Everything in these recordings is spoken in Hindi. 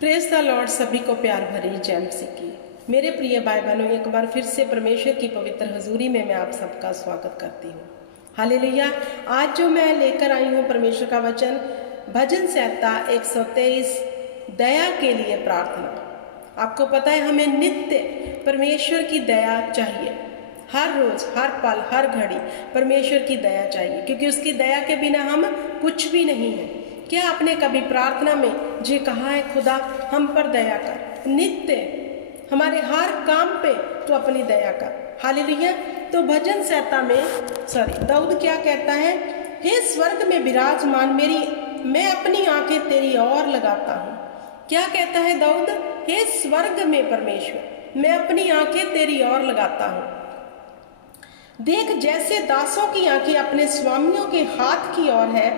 Praise the Lord. सभी को प्यार भरी जय मसीह की। मेरे प्रिय भाई बहनों, एक बार फिर से परमेश्वर की पवित्र हजूरी में मैं आप सबका स्वागत करती हूँ। हालेलुया। आज जो मैं लेकर आई हूँ परमेश्वर का वचन, भजन संहिता 123, दया के लिए प्रार्थना। आपको पता है हमें नित्य परमेश्वर की दया चाहिए। हर रोज, हर पल, हर घड़ी परमेश्वर की दया चाहिए, क्योंकि उसकी दया के बिना हम कुछ भी नहीं है। क्या आपने कभी प्रार्थना में जी कहा है, खुदा हम पर दया कर, नित्य हमारे हर काम पे तो अपनी दया कर। हालेलुया। तो भजन संहिता में दाऊद क्या कहता है, हे स्वर्ग में विराजमान मैं अपनी आंखें तेरी ओर लगाता हूँ। क्या कहता है दाऊद? हे स्वर्ग में परमेश्वर, मैं अपनी आंखें तेरी ओर लगाता हूँ। देख, जैसे दासों की आंखें अपने स्वामियों के हाथ की ओर है,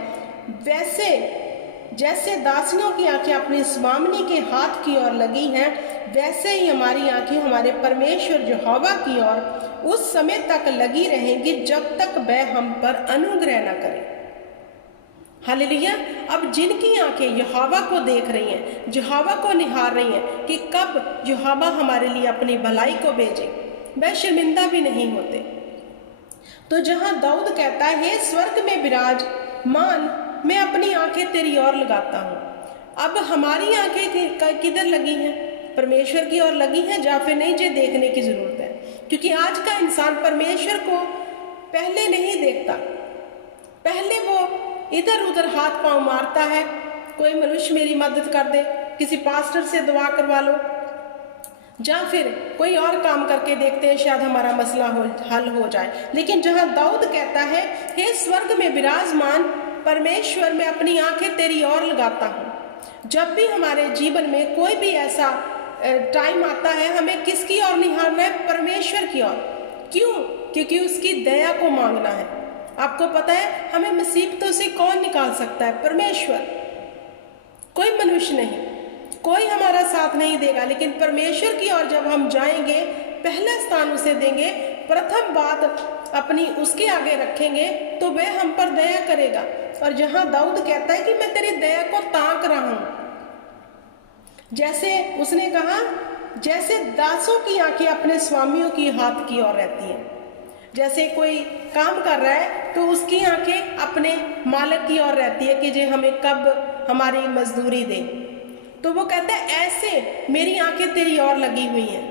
जैसे दासियों की आंखें अपनी स्वामिनी के हाथ की ओर लगी हैं, वैसे ही हमारी आंखें हमारे परमेश्वर यहोवा की ओर उस समय तक लगी रहेंगी जब तक वह हम पर अनुग्रह न करे। हालेलुया। अब जिनकी आंखें यहोवा को देख रही हैं, यहोवा को निहार रही हैं कि कब यहोवा हमारे लिए अपनी भलाई को भेजे, वह शर्मिंदा भी नहीं होते। तो जहां दाऊद कहता है, हे स्वर्ग में विराजमान मैं अपनी आंखें तेरी ओर लगाता हूँ। अब हमारी आंखें किधर लगी हैं? परमेश्वर की ओर लगी हैं या फिर नहीं? ये देखने की जरूरत है, क्योंकि आज का इंसान परमेश्वर को पहले नहीं देखता। पहले वो इधर उधर हाथ पांव मारता है, कोई मनुष्य मेरी मदद कर दे, किसी पास्टर से दुआ करवा लो, या फिर कोई और काम करके देखते हैं, शायद हमारा मसला हल हो जाए। लेकिन जहां दाऊद कहता है, हे स्वर्ग में विराजमान परमेश्वर मैं अपनी आंखें तेरी ओर लगाता हूँ। जब भी हमारे जीवन में कोई भी ऐसा टाइम आता है, हमें किसकी ओर निहारना है? परमेश्वर की ओर। क्यों? क्योंकि उसकी दया को मांगना है। आपको पता है हमें मुसीबतों से कौन निकाल सकता है? परमेश्वर। कोई मनुष्य नहीं, कोई हमारा साथ नहीं देगा। लेकिन परमेश्वर की ओर जब हम जाएंगे, पहला स्थान उसे देंगे, प्रथम बात अपनी उसके आगे रखेंगे, तो वह हम पर दया करेगा। और जहां दाऊद कहता है कि मैं तेरी दया को ताक रहा हूं, जैसे उसने कहा, जैसे दासों की आंखें अपने स्वामियों की हाथ की ओर रहती हैं। जैसे कोई काम कर रहा है तो उसकी आंखें अपने मालिक की ओर रहती है कि जे हमें कब हमारी मजदूरी दे। तो वो कहता है, ऐसे मेरी आंखें तेरी ओर लगी हुई हैं।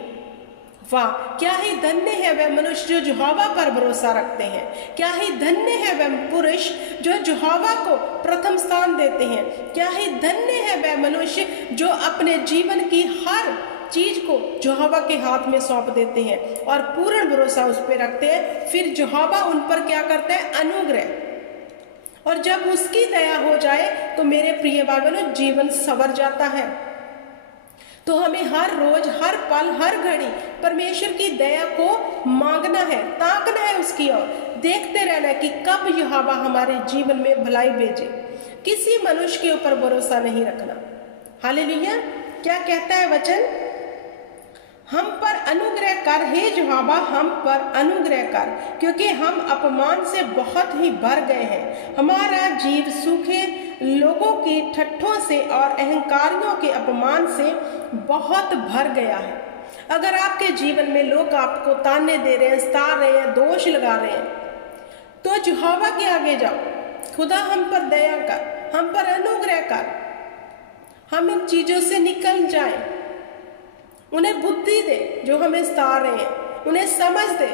वाह, क्या ही धन्य है वह मनुष्य जो यहोवा पर भरोसा रखते हैं। क्या ही धन्य है वह पुरुष जो यहोवा को प्रथम स्थान देते हैं। क्या ही धन्य है वह मनुष्य जो अपने जीवन की हर चीज को यहोवा के हाथ में सौंप देते हैं और पूर्ण भरोसा उस पर रखते हैं। फिर यहोवा उन पर क्या करता है? अनुग्रह। और जब उसकी दया हो जाए तो मेरे प्रिय भाइयों, जीवन संवर जाता है। तो हमें हर रोज, हर पल, हर घड़ी परमेश्वर की दया को मांगना है, ताकना है उसकी ओर, देखते रहना है कि कब यहोवा हमारे जीवन में भलाई भेजे। किसी मनुष्य के ऊपर भरोसा नहीं रखना। हालेलुया। क्या कहता है वचन? हम पर अनुग्रह कर, हे यहोवा हम पर अनुग्रह कर, क्योंकि हम अपमान से बहुत ही भर गए हैं। हमारा जीव सूखे लोगों की ठट्ठों से और अहंकारियों के अपमान से बहुत भर गया है। अगर आपके जीवन में लोग आपको ताने दे रहे हैं, सता रहे हैं, दोष लगा रहे हैं, तो यहोवा के आगे जाओ, खुदा हम पर दया कर, हम पर अनुग्रह कर, हम इन चीजों से निकल जाएं। उन्हें बुद्धि दे जो हमें सता रहे हैं, उन्हें समझ दे।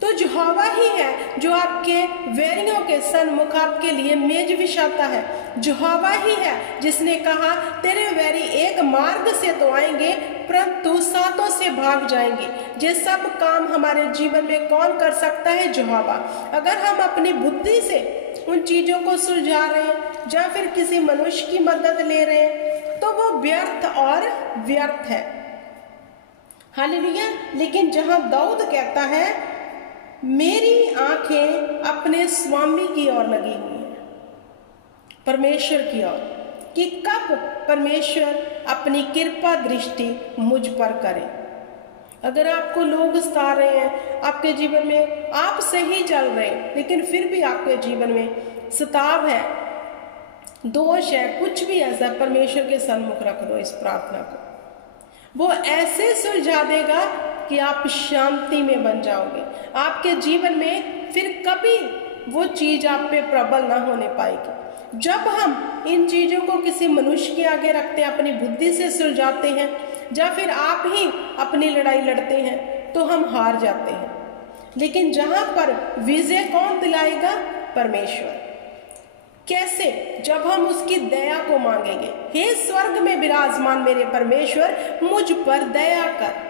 तो यहोवा ही है जो आपके वैरियों के सन्मुख आपके लिए मेज बिछाता है। यहोवा ही है जिसने कहा, तेरे वैरी एक मार्ग से तो आएंगे परंतु सातों से भाग जाएंगे। ये सब काम हमारे जीवन में कौन कर सकता है? यहोवा। अगर हम अपनी बुद्धि से उन चीजों को सुलझा रहे हैं या फिर किसी मनुष्य की मदद ले रहे हैं, तो वो व्यर्थ और व्यर्थ है। हालेलुया। लेकिन जहां दाऊद कहता है, मेरी आंखें अपने स्वामी की ओर लगी हुई हैं, परमेश्वर की ओर, कि कब परमेश्वर अपनी कृपा दृष्टि मुझ पर करे। अगर आपको लोग सता रहे हैं, आपके जीवन में आप सही चल रहे हैं, लेकिन फिर भी आपके जीवन में सताव है, दोष है, कुछ भी ऐसा, परमेश्वर के सन्मुख रख दो इस प्रार्थना को। वो ऐसे सुलझा देगा कि आप शांति में बन जाओगे। आपके जीवन में फिर कभी वो चीज आप पे प्रबल ना होने पाएगी। जब हम इन चीजों को किसी मनुष्य के आगे रखते हैं, अपनी बुद्धि से सुलझाते हैं, या फिर आप ही अपनी लड़ाई लड़ते हैं, तो हम हार जाते हैं। लेकिन जहां पर विजय कौन दिलाएगा? परमेश्वर। कैसे? जब हम उसकी दया को मांगेंगे। हे स्वर्ग में विराजमान मेरे परमेश्वर, मुझ पर दया कर।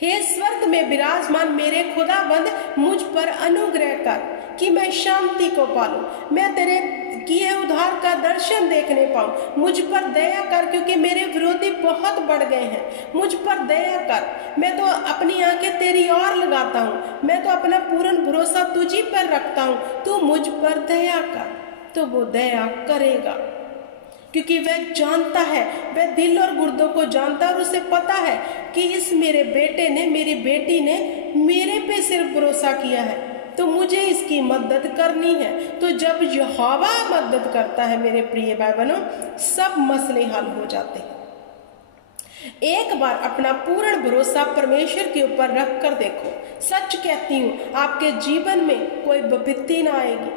हे स्वर्ग में विराजमान मेरे खुदाबंद, मुझ पर अनुग्रह कर कि मैं शांति को पालूं, मैं तेरे किए उद्धार का दर्शन देखने पाऊं। मुझ पर दया कर, क्योंकि मेरे विरोधी बहुत बढ़ गए हैं। मुझ पर दया कर। मैं तो अपनी आंखें तेरी ओर लगाता हूँ, मैं तो अपना पूर्ण भरोसा तुझी पर रखता हूँ। तू मुझ पर दया कर। तो वो दया करेगा, क्योंकि वह जानता है, वह दिल और गुर्दों को जानता है, और उसे पता है कि इस मेरे बेटे ने, मेरी बेटी ने मेरे पे सिर्फ भरोसा किया है, तो मुझे इसकी मदद करनी है। तो जब यहोवा मदद करता है मेरे प्रिय भाई बहनों, सब मसले हल हो जाते हैं। एक बार अपना पूर्ण भरोसा परमेश्वर के ऊपर रख कर देखो। सच कहती हूँ, आपके जीवन में कोई विपत्ति ना आएगी।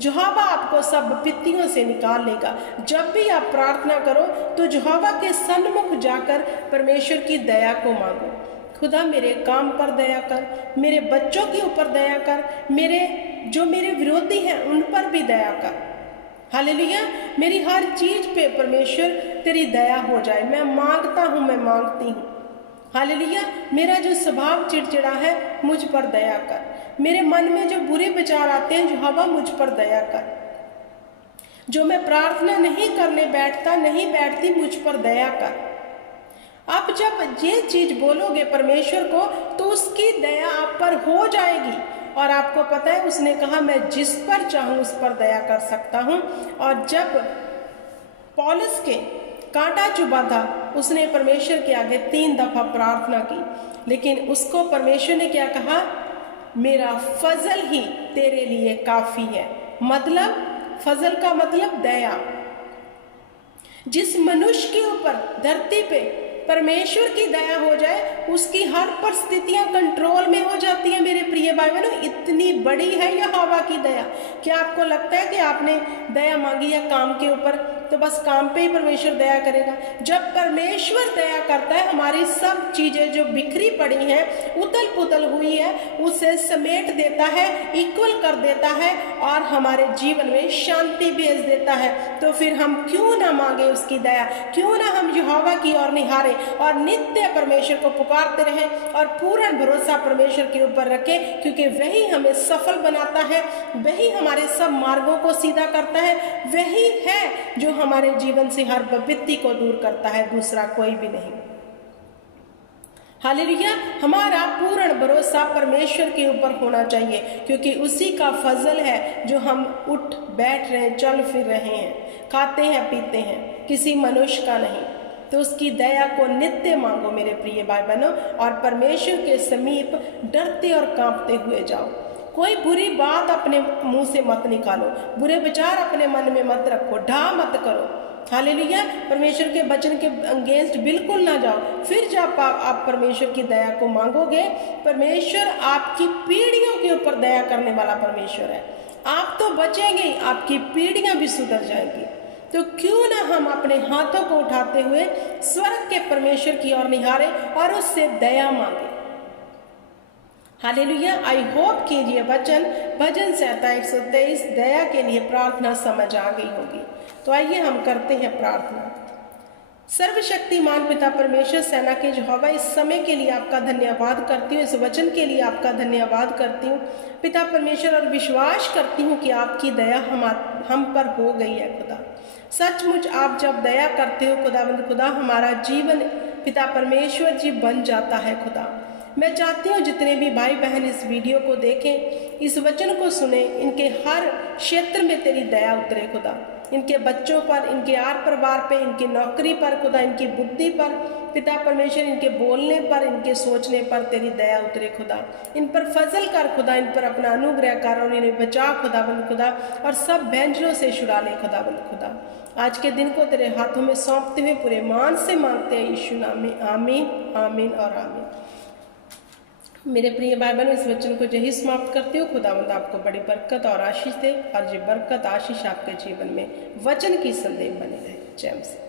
यहोवा आपको सब विपत्तियों से निकाल लेगा। जब भी आप प्रार्थना करो तो यहोवा के सन्मुख जाकर परमेश्वर की दया को मांगो। खुदा मेरे काम पर दया कर, मेरे बच्चों के ऊपर दया कर, जो मेरे विरोधी हैं उन पर भी दया कर। हालेलुया। मेरी हर चीज पे परमेश्वर तेरी दया हो जाए। मैं मांगता हूँ, मैं मांगती हूँ। हालेलुया। मेरा जो स्वभाव चिड़चिड़ा है, मुझ पर दया कर। मेरे मन में जो बुरे विचार आते हैं, यहोवा मुझ पर दया कर। जो मैं प्रार्थना नहीं करने नहीं बैठती, मुझ पर दया कर। आप जब ये चीज बोलोगे परमेश्वर को, तो उसकी दया आप पर हो जाएगी। और आपको पता है, उसने कहा मैं जिस पर चाहूं उस पर दया कर सकता हूं। और जब पौलुस के कांटा चुभा था, उसने परमेश्वर के आगे 3 दफा प्रार्थना की, लेकिन उसको परमेश्वर ने क्या कहा? मेरा फजल ही तेरे लिए काफी है। मतलब, फजल का मतलब दया। जिस मनुष्य के ऊपर धरती पे परमेश्वर की दया हो जाए, उसकी हर परिस्थितियां कंट्रोल में हो जाती है। मेरे प्रिय भाई बहनों, इतनी बड़ी है यहोवा की दया। क्या आपको लगता है कि आपने दया मांगी है काम के ऊपर, तो बस काम पे ही परमेश्वर दया करेगा? जब परमेश्वर दया करता है, हमारी सब चीजें जो बिखरी पड़ी हैं, उतल पुतल हुई है, उसे समेट देता है, इक्वल कर देता है, और हमारे जीवन में शांति भेज देता है। तो फिर हम क्यों ना मांगे उसकी दया? क्यों ना हम यहोवा की ओर निहारे और नित्य परमेश्वर को पुकारते रहें और पूर्ण भरोसा परमेश्वर के ऊपर रखें, क्योंकि वही हमें सफल बनाता है, वही हमारे सब मार्गों को सीधा करता है, वही है जो हमारे जीवन से हर विपत्ति को दूर करता है, दूसरा कोई भी नहीं। हालेलुया। हमारा पूर्ण भरोसा परमेश्वर के ऊपर होना चाहिए, क्योंकि उसी का फजल है जो हम उठ बैठ रहे, चल फिर रहे हैं, खाते हैं, पीते हैं, किसी मनुष्य का नहीं। तो उसकी दया को नित्य मांगो मेरे प्रिय भाई बहनों, और परमेश्वर के समीप डरते और कांपते हुए जाओ। कोई बुरी बात अपने मुंह से मत निकालो, बुरे विचार अपने मन में मत रखो, ढा मत करो। हालेलुया। परमेश्वर के वचन के अगेंस्ट बिल्कुल ना जाओ। फिर जब आप परमेश्वर की दया को मांगोगे, परमेश्वर आपकी पीढ़ियों के ऊपर दया करने वाला परमेश्वर है। आप तो बचेंगे, आपकी पीढ़ियां भी सुधर जाएंगी। तो क्यों ना हम अपने हाथों को उठाते हुए स्वर्ग के परमेश्वर की ओर निहारे और उससे दया मांगे। हालेलुया। आई होप कि ये वचन भजन संहिता 123 दया के लिए प्रार्थना समझ आ गई होगी। तो आइए हम करते हैं प्रार्थना। सर्वशक्तिमान पिता परमेश्वर, सेना के यहोवा, इस समय के लिए आपका धन्यवाद करती हूँ, इस वचन के लिए आपका धन्यवाद करती हूँ पिता परमेश्वर, और विश्वास करती हूँ कि आपकी दया हम पर हो गई है खुदा। सचमुच आप जब दया करते हो खुदावंद खुदा, हमारा जीवन पिता परमेश्वर जी बन जाता है खुदा। मैं चाहती हूँ जितने भी भाई बहन इस वीडियो को देखें, इस वचन को सुने, इनके हर क्षेत्र में तेरी दया उतरे खुदा। इनके बच्चों पर, इनके आर परिवार पे, इनकी नौकरी पर खुदा, इनकी बुद्धि पर पिता परमेश्वर, इनके बोलने पर, इनके सोचने पर तेरी दया उतरे खुदा। इन पर फजल कर खुदा, इन पर अपना अनुग्रह कर और इन्हें बचा खुदा, और सब बैंजलों से छुड़ा ले खुदा। आज के दिन को तेरे हाथों में सौंपते हुए पूरे मान से मांगते हैं यीशु नाम में, आमीन, आमीन और आमीन। मेरे प्रिय भाई बहनों, इस वचन को यही समाप्त करती हूँ। खुदावंद आपको बड़ी बरकत और आशीष दे, और ये बरकत आशीष आपके जीवन में वचन की संदेह बनी रहे। जय मसीह।